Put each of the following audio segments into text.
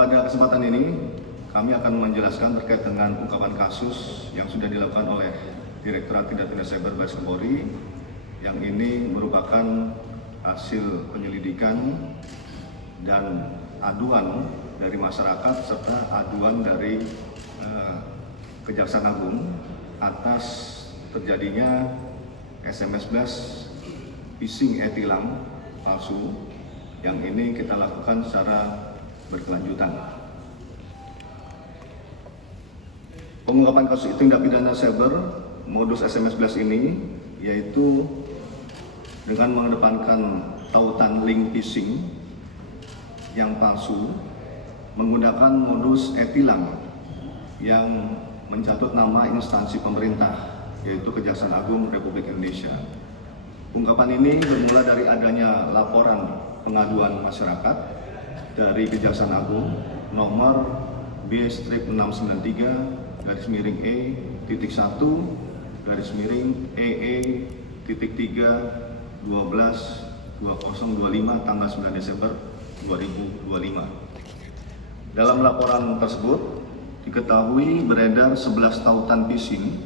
pada kesempatan ini, kami akan menjelaskan terkait dengan ungkapan kasus yang sudah dilakukan oleh Direktorat Tindak Pidana Cyber Baris Krim Polri, yang ini merupakan hasil penyelidikan dan aduan dari masyarakat serta aduan dari Kejaksaan Agung atas terjadinya SMS blast phishing e-tilang palsu yang ini kita lakukan secara berkelanjutan. Pengungkapan kasus tindak pidana cyber modus SMS blast ini yaitu dengan mengedepankan tautan link phishing yang palsu menggunakan modus e-tilang yang mencatut nama instansi pemerintah yaitu Kejaksaan Agung Republik Indonesia. Ungkapan ini bermula dari adanya laporan pengaduan masyarakat dari Kejaksaan Agung nomor B-693-EE-3-12-2025 tanggal 9 Desember 2025. Dalam laporan tersebut diketahui beredar 11 tautan phishing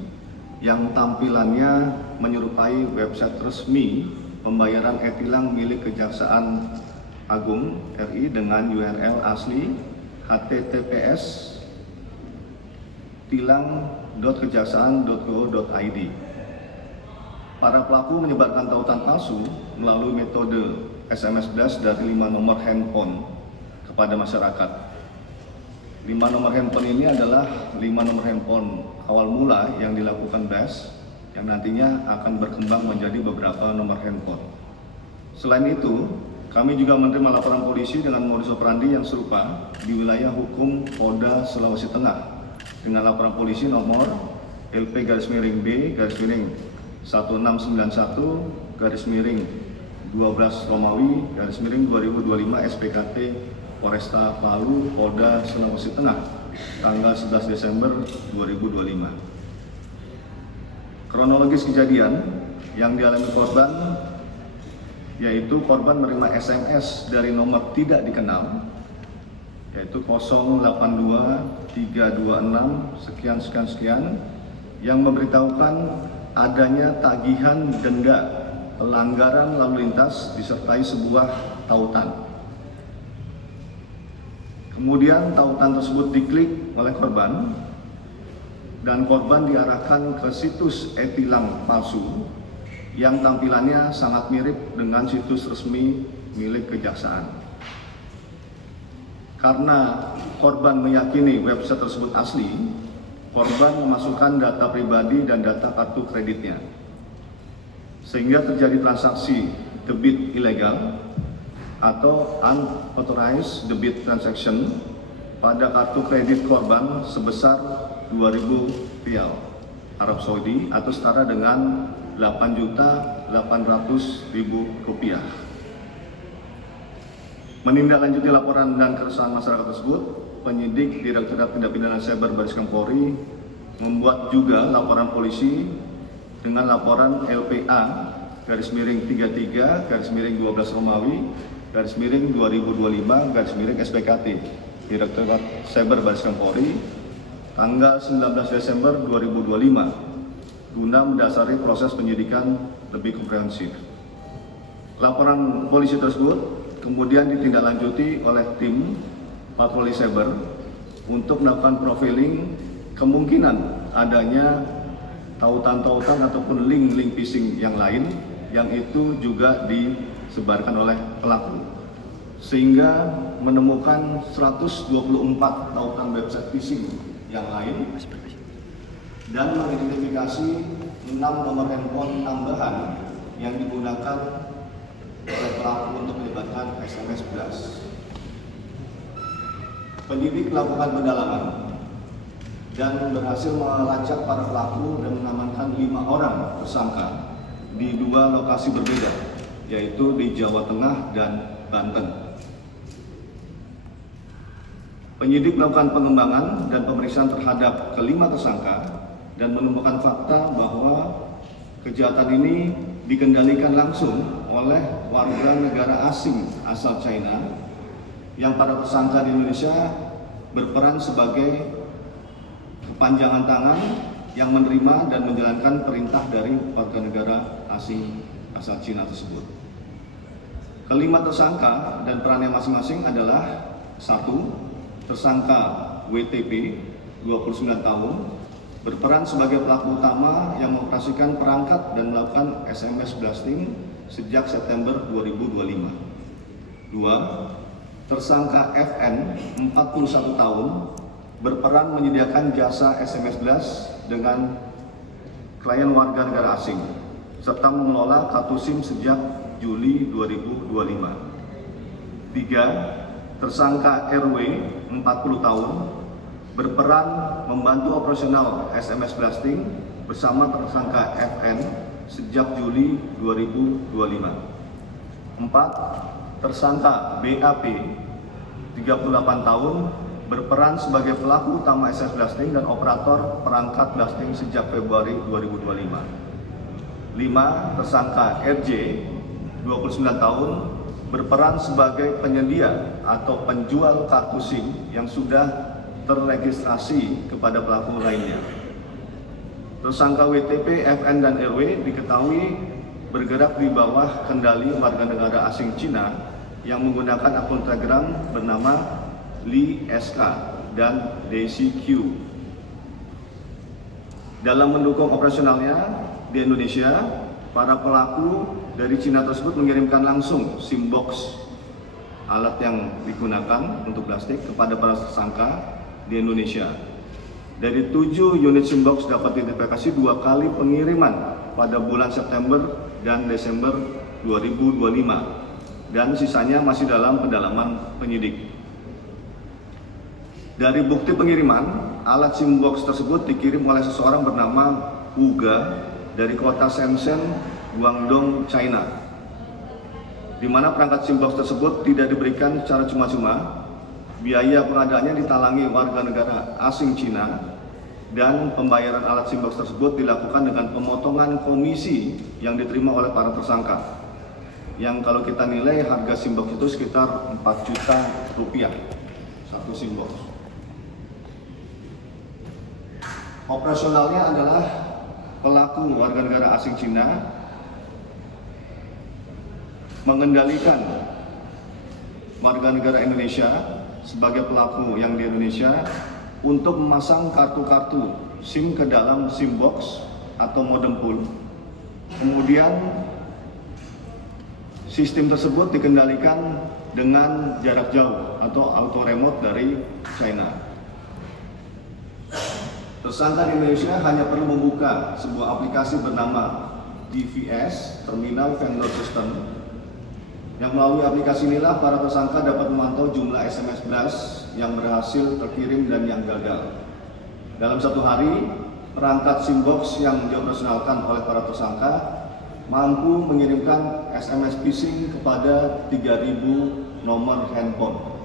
yang tampilannya menyerupai website resmi pembayaran e-tilang milik Kejaksaan Agung RI dengan URL asli https://tilang.kejaksaan.go.id. Para pelaku menyebarkan tautan palsu melalui metode SMS blast dari 5 nomor handphone kepada masyarakat. 5 nomor handphone ini adalah 5 nomor handphone awal mula yang dilakukan blast yang nantinya akan berkembang menjadi beberapa nomor handphone. Selain itu, kami juga menerima laporan polisi dengan modus operandi yang serupa di wilayah hukum Polda Sulawesi Tengah dengan laporan polisi nomor LP-B-B-12-Romawi-2025 SPKT Polresta Palu Polda Sulawesi Tengah tanggal 11 Desember 2025. Kronologis kejadian yang dialami korban yaitu korban menerima SMS dari nomor tidak dikenal yaitu 082326 sekian yang memberitahukan adanya tagihan denda pelanggaran lalu lintas disertai sebuah tautan. Kemudian tautan tersebut diklik oleh korban dan korban diarahkan ke situs e-tilang palsu yang tampilannya sangat mirip dengan situs resmi milik Kejaksaan. Karena korban meyakini website tersebut asli, korban memasukkan data pribadi dan data kartu kreditnya. Sehingga terjadi transaksi debit ilegal atau unauthorized debit transaction pada kartu kredit korban sebesar 2.000 rial Arab Saudi atau setara dengan 8.800.000 rupiah. Menindaklanjuti laporan dan keresahan masyarakat tersebut, penyidik Direktorat Tindak Pidana Cyber Baris Krim Polri membuat juga laporan polisi dengan laporan LPA-33-12-Romawi-2025-SPKT Direktorat Cyber Baris Krim Polri tanggal 19 Desember 2025 guna mendasari proses penyidikan lebih komprehensif. Laporan polisi tersebut kemudian ditindaklanjuti oleh tim patroli cyber untuk melakukan profiling kemungkinan adanya tautan-tautan ataupun link-link phishing yang lain yang itu juga disebarkan oleh pelaku, sehingga menemukan 124 tautan website phishing yang lain dan mengidentifikasi 6 nomor handphone tambahan yang digunakan oleh pelaku untuk melibatkan SMS blast. Penyidik melakukan pendalaman dan berhasil melacak para pelaku dan mengamankan 5 orang tersangka di 2 lokasi berbeda, yaitu di Jawa Tengah dan Banten. Penyidik melakukan pengembangan dan pemeriksaan terhadap kelima tersangka dan menemukan fakta bahwa kejahatan ini dikendalikan langsung oleh warga negara asing asal China yang para tersangka di Indonesia berperan sebagai kepanjangan tangan yang menerima dan menjalankan perintah dari warga negara asing asal Cina tersebut. Kelima tersangka dan perannya masing-masing adalah: 1. Tersangka WTP, 29 tahun, berperan sebagai pelaku utama yang mengoperasikan perangkat dan melakukan SMS blasting sejak September 2025. 2. Tersangka FN, 41 tahun, berperan menyediakan jasa SMS blast dengan klien warga negara asing, serta mengelola kartu SIM sejak Juli 2025. 3. Tersangka RW, 40 tahun, berperan membantu operasional SMS blasting bersama tersangka FN sejak Juli 2025. 4. Tersangka BAP, 38 tahun, berperan sebagai pelaku utama SMS blasting dan operator perangkat blasting sejak Februari 2025. 5. Tersangka RJ, 29 tahun, berperan sebagai penyedia atau penjual kartu SIM yang sudah terregistrasi kepada pelaku lainnya. Tersangka WTP, FN, dan RW diketahui bergerak di bawah kendali warga negara asing Cina yang menggunakan akun Telegram bernama Li SK dan Daisy Q. Dalam mendukung operasionalnya di Indonesia, para pelaku dari Cina tersebut mengirimkan langsung SIM box, alat yang digunakan untuk plastik, kepada para tersangka di Indonesia. Dari 7 unit SIM box dapat diidentifikasi 2 kali pengiriman pada bulan September dan Desember 2025, dan sisanya masih dalam pendalaman penyidik. Dari bukti pengiriman, alat SIM box tersebut dikirim oleh seseorang bernama Uga dari kota Shenzhen, Guangdong, China, di mana perangkat SIM box tersebut tidak diberikan secara cuma-cuma. Biaya pengadaannya ditalangi warga negara asing Cina, dan pembayaran alat SIM box tersebut dilakukan dengan pemotongan komisi yang diterima oleh para tersangka, yang kalau kita nilai harga SIM box itu sekitar 4 juta rupiah satu SIM box. Operasionalnya adalah pelaku warga negara asing Cina mengendalikan warga negara Indonesia sebagai pelaku yang di Indonesia untuk memasang kartu-kartu SIM ke dalam SIM box atau modem pool. Kemudian sistem tersebut dikendalikan dengan jarak jauh atau auto remote dari China. Tersangka di Indonesia hanya perlu membuka sebuah aplikasi bernama TVS, Terminal Vendor System, yang melalui aplikasi inilah para tersangka dapat memantau jumlah SMS blast yang berhasil terkirim dan yang gagal. Dalam satu hari, perangkat SIM box yang dioperasionalkan oleh para tersangka mampu mengirimkan SMS phishing kepada 3.000 nomor handphone.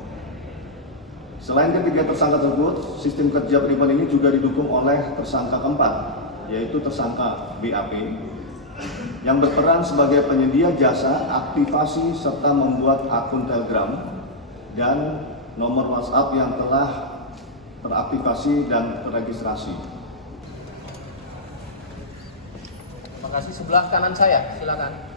Selain ketiga tersangka tersebut, sistem kerja penipuan ini juga didukung oleh tersangka keempat, yaitu tersangka BAP, yang berperan sebagai penyedia jasa aktivasi serta membuat akun Telegram dan nomor WhatsApp yang telah teraktivasi dan terregistrasi. Terima kasih. Sebelah kanan saya, silakan.